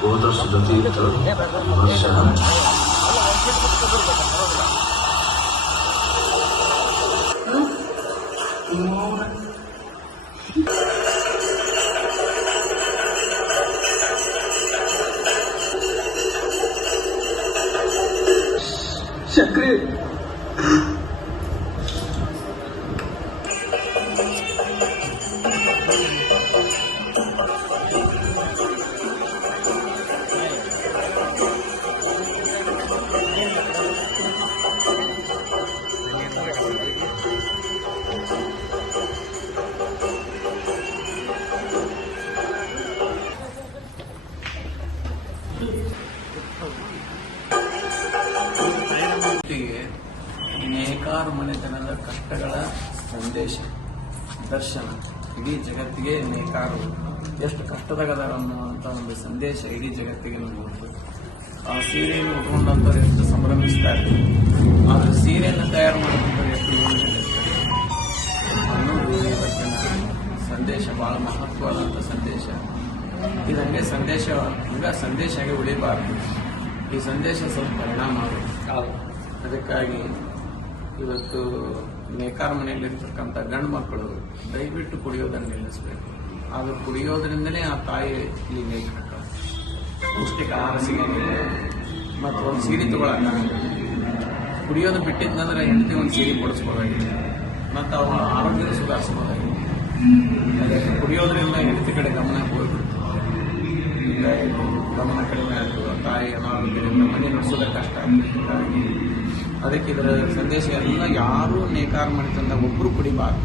ಹೋದ ಸುದ್ದಿ ಇತ್ತು ವರ್ಷ ಶಕ್ರಿ ನೇಕಾರ ಮನೆತನದ ಕಷ್ಟಗಳ ಸಂದೇಶ ದರ್ಶನ ಇಡೀ ಜಗತ್ತಿಗೆ ನೇಕಾರು ಎಷ್ಟು ಕಷ್ಟದಾಗದಾರ ಅನ್ನುವಂಥ ಒಂದು ಸಂದೇಶ ಇಡೀ ಜಗತ್ತಿಗೆ ನೋಡ್ಬೋದು. ಆ ಸೀರೆಯನ್ನು ಉಟ್ಕೊಂಡಂಥವ್ರು ಎಷ್ಟು ಸಂಭ್ರಮಿಸ್ತಾರೆ, ಆದರೆ ಸೀರೆಯನ್ನು ತಯಾರು ಮಾಡೋದಂಥವ್ರು ಎಷ್ಟು ನೋಡಿರ್ತಾರೆ ಅನ್ನೋದು ಇವತ್ತಿನ ಸಂದೇಶ. ಬಹಳ ಮಹತ್ವವಾದಂಥ ಸಂದೇಶ. ಇದಂಗೆ ಸಂದೇಶ ಈಗ ಸಂದೇಶ ಆಗಿ ಉಳಿಬಾರ್ದು. ಈ ಸಂದೇಶ ಸ್ವಲ್ಪ ಪರಿಣಾಮ ಆಗುತ್ತೆ. ಅದಕ್ಕಾಗಿ ಇವತ್ತು ನೇಕಾರ ಮನೆಯಲ್ಲಿರ್ತಕ್ಕಂಥ ಗಂಡು ಮಕ್ಕಳು ದಯವಿಟ್ಟು ಕುಡಿಯೋದನ್ನು ನಿಲ್ಲಿಸಬೇಕು. ಅದು ಕುಡಿಯೋದ್ರಿಂದಲೇ ಆ ತಾಯಿ ಇಲ್ಲಿ ನೇಕ ಹಾಕ್ತಾರೆ, ಪೌಷ್ಟಿಕ ಆಹಾರ ಸಿಗೋದಿಲ್ಲ ಮತ್ತು ಒಂದು ಸೀರೆ ತಗೊಳಕ್ಕಾಗಲ್ಲ. ಕುಡಿಯೋದು ಬಿಟ್ಟಿದ್ದಂದ್ರೆ ಹೆಂಡತಿ ಒಂದು ಸೀರೆ ಕೊಡಿಸ್ಬೋದಾಗಿದೆ ಮತ್ತು ಅವಳ ಆರೋಗ್ಯ ಸುಧಾರಿಸಬಹುದಾಗಿದೆ. ಅದಕ್ಕೆ ಕುಡಿಯೋದ್ರಿಂದ ಹೆಂಡತಿ ಕಡೆ ಗಮನ ಹೋಗ್ಬಿಡ್ತು, ಗಮನ ಕಡಿಮೆ ಆಯಿತು, ತಾಯಿ ಅನಾರೋಗ್ಯದಿಂದ ಮನೆ ನಡೆಸೋದಕ್ಕೆ ಕಷ್ಟ ಆಗ್ತದೆ. ಅದಕ್ಕೆ ಇದರ ಸಂದೇಶ ಎಲ್ಲ ಯಾರೂ ನೇಕಾರ ಮಾಡಿದಂದ ಒಬ್ಬರು ಕುಡಿಬಾರ್ದು.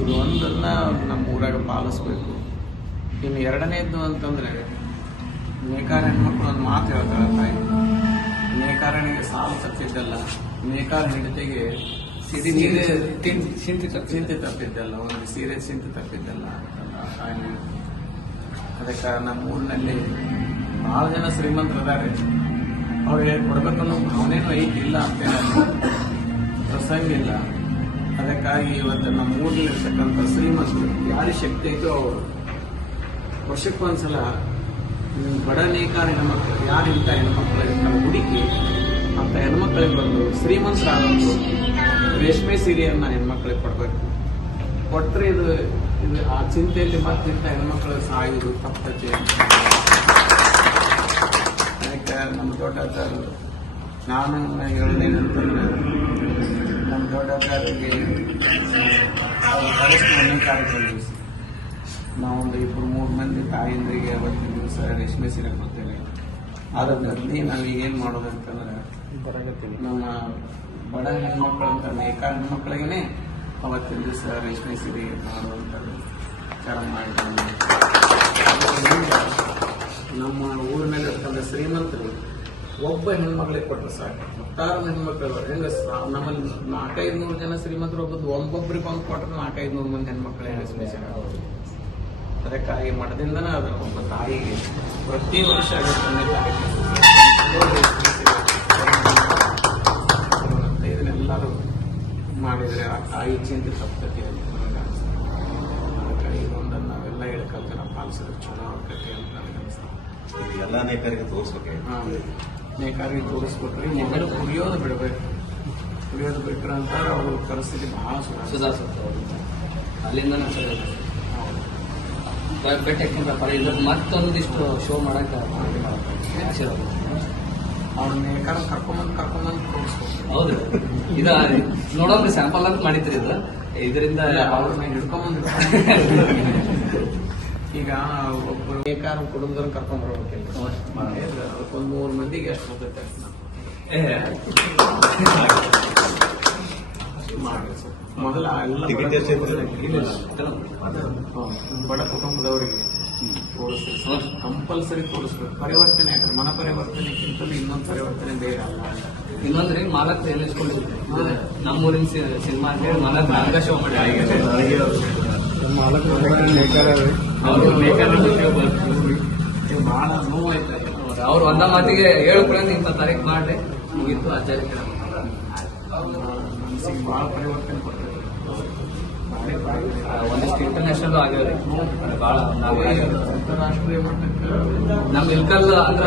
ಇದು ಒಂದನ್ನ ನಮ್ಮ ಊರಾಗ ಪಾಲಿಸ್ಬೇಕು. ಇನ್ನು ಎರಡನೇದ್ದು ಅಂತಂದ್ರೆ ನೇಕಾರ ಹೆಣ್ಮಕ್ಳು ಒಂದು ಮಾತು ಹೇಳ್ತಾರೆ ತಾಯಿ, ನೇಕಾರನಿಗೆ ಸಾಲು ತಪ್ಪಿದ್ದಲ್ಲ, ನೇಕಾರ ಹೆಂಡತಿಗೆ ಚಿಂತೆ ತಪ್ಪಿದ್ದಲ್ಲ, ಒಂದು ಸೀರೆ ಚಿಂತೆ ತಪ್ಪಿದ್ದಲ್ಲ ತಾಯಿ. ಅದಕ್ಕೆ ನಮ್ಮ ಊರಿನಲ್ಲಿ ಬಹಳ ಜನ ಶ್ರೀಮಂತರು ಅದಾರೆ, ಅವ್ರಿಗೆ ಕೊಡ್ಬೇಕನ್ನೋ ಭಾವನೆನೂ ಐತಿಲ್ಲ ಅಂತ ಪ್ರಸಂಗ ಇಲ್ಲ. ಅದಕ್ಕಾಗಿ ಇವತ್ತು ನಮ್ಮ ಊರಿನಲ್ಲಿರ್ತಕ್ಕಂಥ ಶ್ರೀಮಂತರು ಯಾರಿಗೆ ಶಕ್ತಿ ಐತೋ ಅವರು ವರ್ಷಕ್ಕೊಂದ್ಸಲ ಬಡ ನೇಕಾರ ಹೆಣ್ಮಕ್ಳು ಯಾರಿಂತ ಹೆಣ್ಮಕ್ಳಿಗೆ ಹುಡುಕಿ ಅಂತ ಹೆಣ್ಮಕ್ಳಿಗೆ ಬಂದು ಶ್ರೀಮಂತರಾದಂತು ರೇಷ್ಮೆ ಸೀರೆಯನ್ನ ಹೆಣ್ಮಕ್ಳಿಗೆ ಕೊಡ್ಬೇಕು. ಕೊಟ್ಟರೆ ಇದು ಆ ಚಿಂತೆಯಲ್ಲಿ ಮತ್ತಿಂತ ಹೆಣ್ಮಕ್ಳು ಸಾಯುವುದು ತಪ್ಪತ್ತೆ. ಅದಕ್ಕೆ ನಮ್ಮ ದೊಡ್ಡವರು ನಾನು ಹೇಳೋದೇನಂತಂದ್ರೆ, ನಮ್ಮ ದೊಡ್ಡವರಿಗೆ ಮೊನ್ನೆ ಕಾರ್ಯಕ್ರಮ ನಾವೊಂದು 2-3 ಮಂದಿ ತಾಯಿಂದ್ರಿಗೆ ಅವತ್ತಿನ ದಿವಸ ರೇಷ್ಮೆ ಸೀರೆ ಕೊಡ್ತೇವೆ. ಅದರಲ್ಲಿ ನಾವು ಏನು ಮಾಡೋದಂತಂದ್ರೆ ನಮ್ಮ ಬಡ ಹೆಣ್ಮಕ್ಳು ಅಂತ ನೇಕಾರ ಹೆಣ್ಮಕ್ಳಿಗೆ ಅವತ್ತಿನ ದಿವಸ ರೇಷ್ಮೆ ಸೀರೆ ಮಾಡುವಂಥದ್ದು ವಿಚಾರ ಮಾಡಿಕೊಂಡು ನಮ್ಮ ಊರಿನಲ್ಲಿರ್ತಕ್ಕಂಥ ಶ್ರೀಮಂತರು ಒಬ್ಬ ಹೆಣ್ಮಕ್ಳಿಗೆ ಕೊಟ್ಟರೆ ಸಾಕು. 10 ಹೆಣ್ಮಕ್ಳು ಹೆಂಗ ನಮ್ಮಲ್ಲಿ 400-500 ಜನ ಶ್ರೀಮಂತರು ಒಬ್ಬೊಬ್ಬರಿಗೆ ಒಂದು ಕೊಟ್ಟರೆ 400-500 ಮಂದಿ ಹೆಣ್ಮಕ್ಳು ರೇಷ್ಮೆ ಸೀರೆ ಆಗೋದು. ಅದಕ್ಕಾಗಿ ಮಠದಿಂದನೇ ಅದು ಒಬ್ಬ ತಾಯಿಗೆ ಪ್ರತಿ ವರ್ಷ ಇದನ್ನೆಲ್ಲರೂ ಮಾಡಿದರೆ ಆ ತಾಯಿ ಚಿಂತೆ ತಪ್ಪತೈತಿ ಅಂತ ನನಗೆ ಅನಿಸ್ತದೆ. ಅದಕ್ಕಾಗಿ ಇದೊಂದನ್ನು ನಾವೆಲ್ಲ ಹೇಳ್ಕಲ್ತ ನಾವು ಪಾಲಿಸಿದ್ರೆ ಚಲೋ ಆಗ್ತೈತಿ ಅಂತ ನನಗೆ ಅನಿಸ್ತದೆ. ಎಲ್ಲ ನೇಕಾರಿಗೆ ತೋರಿಸ್ಬೇಕು. ನೇಕಾರಿಗೆ ತೋರಿಸ್ಬಿಟ್ರೆ ಮೊದಲು ಕುಡಿಯೋದು ಬಿಡಬೇಕು. ಕುಡಿಯೋದು ಬಿಟ್ಟರೆ ಅಂತ ಅವ್ರ ಪರಿಸ್ಥಿತಿ ಬಹಳ ಸುಧಾರಿಸುತ್ತೆ. ಅಲ್ಲಿಂದ ಬೆಟ್ಟಕ್ಕಿಂತ ಇದ್ರ ಮತ್ತೊಂದಿಷ್ಟು ಶೋ ಮಾಡಕ್ಕೆ ಆಶೀರ್ವಾದ. ಅವ್ರ ನೇಕಾರ ಕರ್ಕೊಂಬಂದು ತೋರಿಸ್ಬೇಕು. ಹೌದು, ಇದು ನೋಡೋದು ಸ್ಯಾಂಪಲ್ ಅಂತ ಮಾಡಿದ್ರಿ. ಇದು ಇದರಿಂದ ಅವ್ರನ್ನ ಹಿಡ್ಕೊಂಬಂದು ಈಗ ಒಬ್ಬರು ನೇಕಾರ ಕುಟುಂಬದವ್ರನ್ನ ಕರ್ಕೊಂಡ್ಬರ್ಬೇಕಿಲ್ಲ, ಅದಕ್ಕೊಂದು 3 ಮಂದಿಗೆ ಎಷ್ಟು ಬರ್ತೈತೆ ಮೊದಲ ಬಡ ಕುಟುಂಬದವರಿಗೆ ತೋರಿಸ್ಬೇಕು, ಕಂಪಲ್ಸರಿ ತೋರಿಸ್ಬೇಕು. ಪರಿವರ್ತನೆ ಆಗ್ತದೆ. ಮನ ಪರಿವರ್ತನೆಕ್ಕಿಂತಲೂ ಇನ್ನೊಂದು ಪರಿವರ್ತನೆ ಬೇರೆ ಅಲ್ಲ. ಇನ್ನೊಂದ್ರಿ ಮಾಲಕ್ ಎಲ್ಲಿಸ್ಕೊಂಡಿದ್ದೆ ನಮ್ಮೂರಿನ ಸಿನಿಮಾ ಅಂತ ಹೇಳಿ ಮಾಲಕ್ ಶೋ ಮಾಡಿ ಬಹಳ ನೋವಾಯ್ತು. ಅವ್ರು ಒಂದ ಮಾತಿಗೆ 7 ತಾರೀಕು ಮಾಡ್ರಿ ಮುಗಿತು. ಆಚಾರ್ಯ ಮನಸ್ಸಿಗೆ ಬಹಳ ಪರಿವರ್ತನೆ ಕೊಡ್ತದೆ. ಒಂದಿಷ್ಟು ಇಂಟರ್ನ್ಯಾಷನಲ್ ಆಗ್ಯಾವ್ರಿ ಭಾಳ ನಾವೇ ಅಂತಾರಾಷ್ಟ್ರೀಯ ಮಟ್ಟಕ್ಕೆ ನಮ್ ಇಲ್ಕಲ್ ಅಂದ್ರ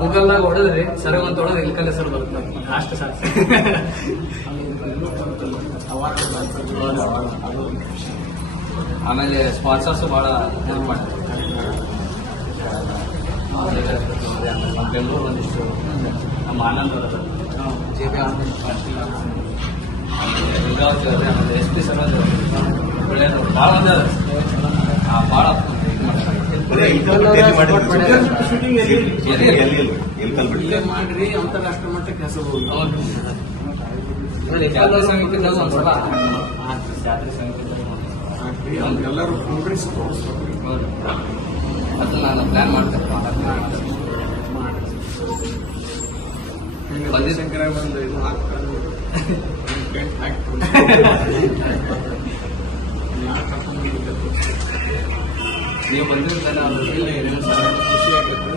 ಗೂಗಲ್ನಾಗ ಹೊಡೆದ್ರಿ ಸರಿ ಒಂದ್ ಹೊಡೆದ್ರೆ ಇಲ್ಕಲ್ ಹೆಸರು ಬರುತ್ತೆ ಅಷ್ಟು ಸಾಕು. ಆಮೇಲೆ ಸ್ಪಾನ್ಸರ್ಸ್ ಬಹಳ ಹೆಲ್ಪ್ ಮಾಡ್ತಾರೆ. ಬೆಂಗಳೂರು ಒಂದಿಷ್ಟು ನಮ್ಮ ಆನಂದ್ ಅವರ JB ಆನಂದ್ ಪಾಟೀಲ್ ದುರ್ಗಾವತಿ ಅವ್ರೆ, ಆಮೇಲೆ SP ಸರೋಜ್ ಒಳ್ಳೆಯದು ಭಾಳ ಒಂದ ಭಾಳ ಇಲ್ಲೇ ಮಾಡ್ರಿ ಅಂತಾರಾಷ್ಟ್ರೀಯ ಮಟ್ಟಕ್ಕೆ ಹೆಸರು ಜಾತ್ರೆ ಸಮಿತಿದಾಗ ಒಂದ್ಸಲ ಜಾತ್ರೆ ಸಮಿತಿದಾಗ ಎಲ್ಲರೂ ಪ್ರೋಗ್ರೆಸ್ ತೋರಿಸ್ಬೇಕು. ಹೌದು, ಅದು ನಾನು ಪ್ಲಾನ್ ಮಾಡ್ತೇನೆ. ಬಲಿಶಂಕರ ಬಂದು ಇದು ಹಾಕ್ತಾರೆ ನೀವು ಬಂದಿರ್ತಾನೆ ಖುಷಿ ಆಗುತ್ತೆ.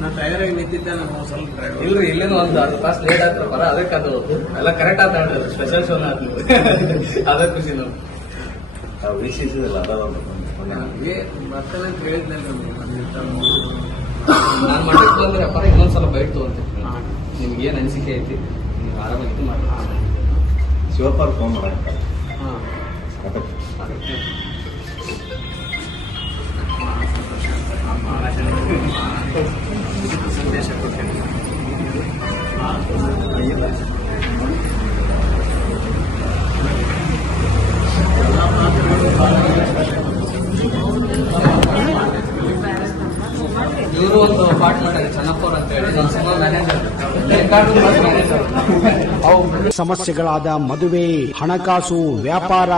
ನಾ ತಯಾರಾಗಿ ನಿಂತಿದ್ದೆ ನಾವು ಸ್ವಲ್ಪ driver. ಇಲ್ರಿ ಇಲ್ಲೇನು ಒಂದು ಅರ್ಧ ತಾಸು ಲೇಟ್ ಆಗ್ತಾರ ಬರ ಅದಕ್ಕೆ ಅದು ಎಲ್ಲ ಕರೆಕ್ಟ್ ಆತ ಹೇಳ್ರಿ ಸ್ಪೆಷಲ್ ಶೋನ ಆದ್ಮೇಲೆ ಅದ ಖುಷಿ ನಾವು ವೀಕ್ಷಿಸಿದಲ್ಲ ನನಗೆ ಬರ್ತಾನೆ ಅಂತ ಹೇಳಿದ್ನಲ್ಲ ನಾನು ಮಠಕ್ಕೆ ಬಂದ್ರೆ ಅಪ್ಪ ಇನ್ನೊಂದ್ಸಲ ಬೈಟ್ ತಗೊಂತೀನಿ. ನಿಮ್ಗೆ ಏನ್ ಅನಿಸಿಕೆ ಐತಿ ನೀವು ಆರಾಮಾಗಿ ಇದು ಮಾಡಿ ಶಿವಪ್ಪ ಫೋನ್ ಮಾಡಕ್ಕೆ ಸಂದೇಶ ಕೊಟ್ಟೇನೆ. ಇವರು ಒಂದು ಪಾರ್ಟ್ ಮಾಡ್ತಾರೆ ಚೆನ್ನಪ್ಪವ್ರ ಅಂತ ಹೇಳಿ ನಮ್ಮ ಸಿನಿಮಾ ಮ್ಯಾನೇಜರ್ ಸಮಸ್ಯೆಗಳಾದ ಮದುವೆ, ಹಣಕಾಸು, ವ್ಯಾಪಾರ,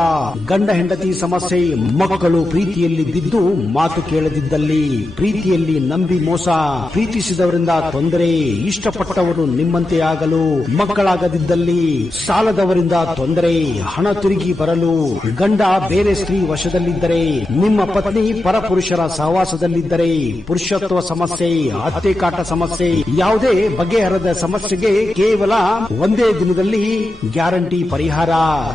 ಗಂಡ ಹೆಂಡತಿ ಸಮಸ್ಯೆ, ಮಕ್ಕಳು ಪ್ರೀತಿಯಲ್ಲಿ ಬಿದ್ದು ಮಾತು ಕೇಳದಿದ್ದಲ್ಲಿ, ಪ್ರೀತಿಯಲ್ಲಿ ನಂಬಿ ಮೋಸ, ಪ್ರೀತಿಸಿದವರಿಂದ ತೊಂದರೆ, ಇಷ್ಟಪಟ್ಟವರು ನಿಮ್ಮಂತೆ ಆಗಲು ಮಕ್ಕಳಾಗದಿದ್ದಲ್ಲಿ, ಸಾಲದವರಿಂದ ತೊಂದರೆ, ಹಣ ತಿರುಗಿ ಬರಲು, ಗಂಡ ಬೇರೆ ಸ್ತ್ರೀ ವಶದಲ್ಲಿದ್ದರೆ, ನಿಮ್ಮ ಪತ್ನಿ ಪರಪುರುಷರ ಸಹವಾಸದಲ್ಲಿದ್ದರೆ, ಪುರುಷತ್ವ ಸಮಸ್ಯೆ, ಅತ್ತೆ ಕಾಟ ಸಮಸ್ಯೆ, ಯಾವುದೇ ಬಗೆಹರದ ಸಮಸ್ಯೆಗೆ ಕೇವಲ ಒಂದೇ ದಿನದಲ್ಲಿ ಗ್ಯಾರಂಟಿ ಪರಿಹಾರ.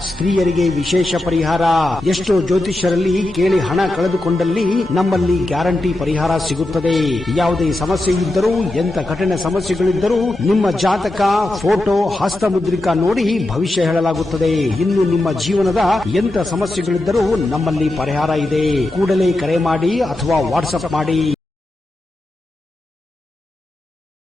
ಸ್ತ್ರೀಯರಿಗೆ ವಿಶೇಷ ಪರಿಹಾರ. ಎಷ್ಟೋ ಜ್ಯೋತಿಷ್ಯರಲ್ಲಿ ಕೇಳಿ ಹಣ ಕಳೆದುಕೊಂಡಲ್ಲಿ ನಮ್ಮಲ್ಲಿ ಗ್ಯಾರಂಟಿ ಪರಿಹಾರ ಸಿಗುತ್ತದೆ. ಯಾವುದೇ ಸಮಸ್ಯೆ ಇದ್ದರೂ, ಎಂತ ಕಠಿಣ ಸಮಸ್ಯೆಗಳಿದ್ದರೂ ನಿಮ್ಮ ಜಾತಕ, ಫೋಟೋ, ಹಸ್ತಮುದ್ರಿಕಾ ನೋಡಿ ಭವಿಷ್ಯ ಹೇಳಲಾಗುತ್ತದೆ. ಇನ್ನು ನಿಮ್ಮ ಜೀವನದ ಎಂತ ಸಮಸ್ಯೆಗಳಿದ್ದರೂ ನಮ್ಮಲ್ಲಿ ಪರಿಹಾರ ಇದೆ. ಕೂಡಲೇ ಕರೆ ಮಾಡಿ ಅಥವಾ ವಾಟ್ಸ್ಆಪ್ ಮಾಡಿ.